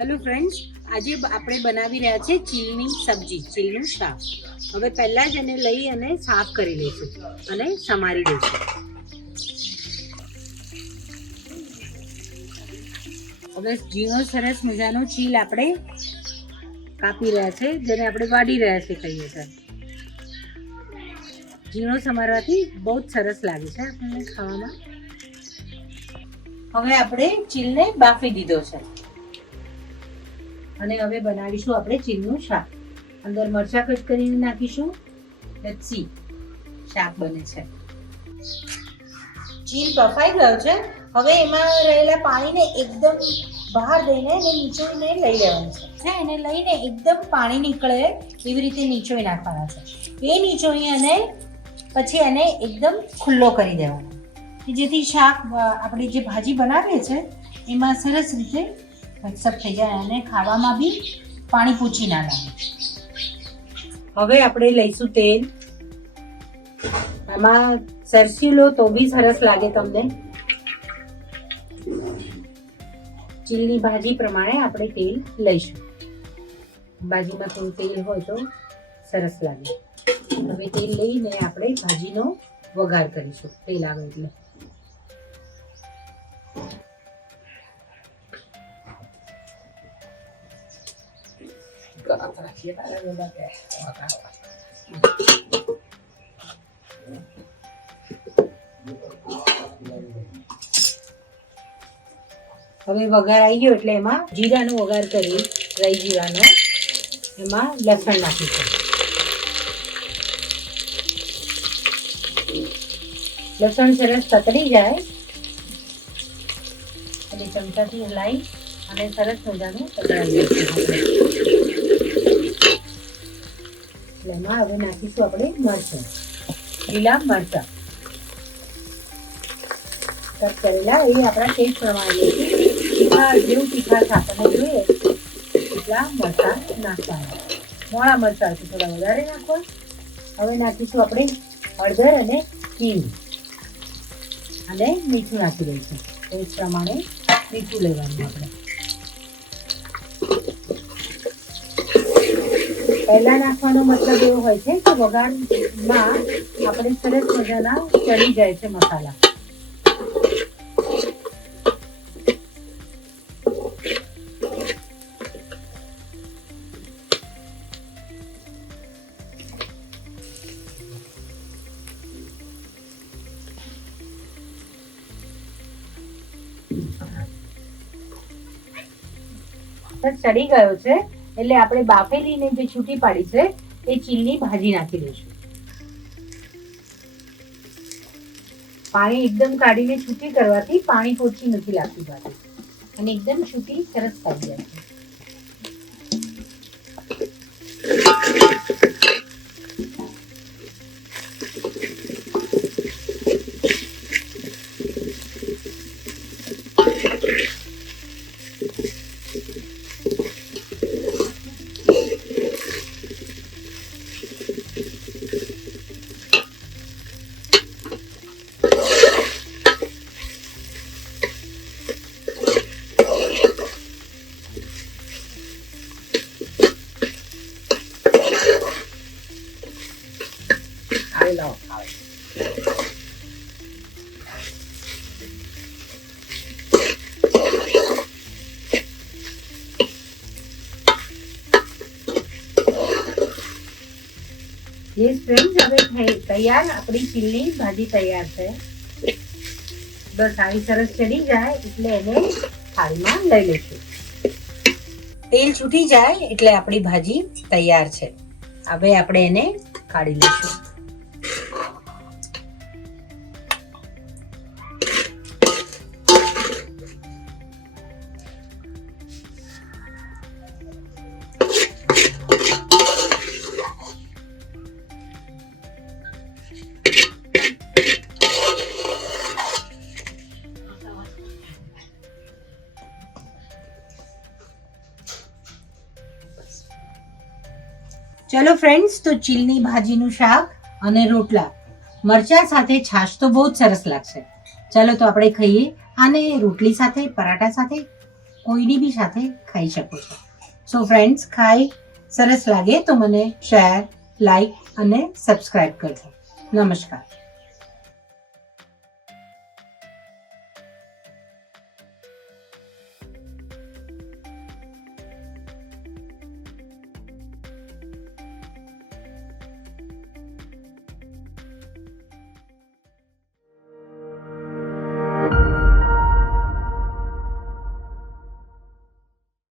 Hello friends, આજે આપણે બનાવી રહ્યા છે ચીલની સબ્જી, ચીલનું શાક. હવે પહેલાં જ એને લઈ અને સાફ કરી લઈશું અને સમારી દઈશું. હવે ઝીણો સરસ મજાનો ચીલ આપણે કાપી રહ્યા છે, જેને આપણે વાઢી રહ્યા છે કહીએ છીએ. ઝીણો સમારવાથી બહુ જ સરસ લાગે છે આપણને ખાવામાં. હવે આપણે ચીલને બાફી દીધો છે અને હવે બનાવીશું આપણે ચીલનું શાક. અંદર મરચાં કટ કરીને નાખીશું. લેટ્સ સી શાક બને છે. ચીલ બફાઈ ગયો છે. હવે એમાં રહેલા પાણીને એકદમ બહાર દઈને એને નીચોઈને લઈ લેવાનું છે. એને લઈને એકદમ પાણી નીકળે એવી રીતે નીચોઈ નાખવાના છે. એ નીચોઈ અને પછી એને એકદમ ખુલ્લો કરી દેવાનો, જેથી શાક આપણે જે ભાજી બનાવીએ છીએ એમાં સરસ રીતે મિક્સઅપ થઈ જાય અને ખાવામાં બી પાણી પૂછી ના લાગે. હવે આપણે લઈશું તેલ. આમાં સરસી લો તો બી સરસ લાગે તમને. ચીલની ભાજી પ્રમાણે આપણે તેલ લઈશું. ભાજીમાં થોડું તેલ હોય તો સરસ લાગે. હવે તેલ લઈને આપણે ભાજીનો વઘાર કરીશું. તેલ આવે એટલે હવે વઘાર આવી ગયો એટલે એમાં જીરાનો વઘાર કરી, રાઈ જીરાનો. એમાં લસણ નાખીશું. લસણ સરસ તતડી જાય એટલે ચમચાથી હલાવી અને સરસ મજાનું તતડાવી દઈશું. એમાં હવે નાખીશું આપણે મરચાં, લીલા મરચાં કટ કરેલા. એ આપણા ટેસ્ટ પ્રમાણે લઈશું. તીખા જેવું તીખાશ આપણને જોઈએ એટલા મરચાં નાખવાના. મોળા મરચાં છે થોડા વધારે નાખવા. હવે નાખીશું આપણે હળદર અને હિંગ અને મીઠું નાખી દઈશું. ટેસ્ટ પ્રમાણે મીઠું લેવાનું આપણે. પહેલા નાખવાનો મતલબ એવો હોય છે કે વઘારમાં આપણે સરસ મજાના ચડી જાય છે મસાલા. ચડી ગયો છે એટલે આપણે બાફેલીને જે છૂટી પાડી છે એ ચીલની ભાજી નાખી દઈશું. પાણી એકદમ કાઢીને છૂટી કરવાથી પાણી પોચી નથી લાગતી ભાજી અને એકદમ છૂટી સરસ થઈ જાય છે. યસ ફ્રેન્ડ્સ, હવે તૈયાર આપણી ચીલની ભાજી તૈયાર છે. બસ આવી સરસ ચડી જાય એટલે એને થાળીમાં લઈ લઈશું. તેલ છૂટી જાય એટલે આપણી ભાજી તૈયાર છે. હવે આપણે એને કાઢી લઈશું. ચલો ફ્રેન્ડ્સ, તો ચીલની ભાજીનું શાક અને રોટલા મરચાં સાથે છાશ તો બહુ જ સરસ લાગશે. ચલો તો આપણે ખાઈએ આને રોટલી સાથે, પરાઠા સાથે. કોઈની બી સાથે ખાઈ શકો છો. સો ફ્રેન્ડ્સ, ખાઈ સરસ લાગે તો મને શેર, લાઈક અને સબસ્ક્રાઈબ કરજો. નમસ્કાર.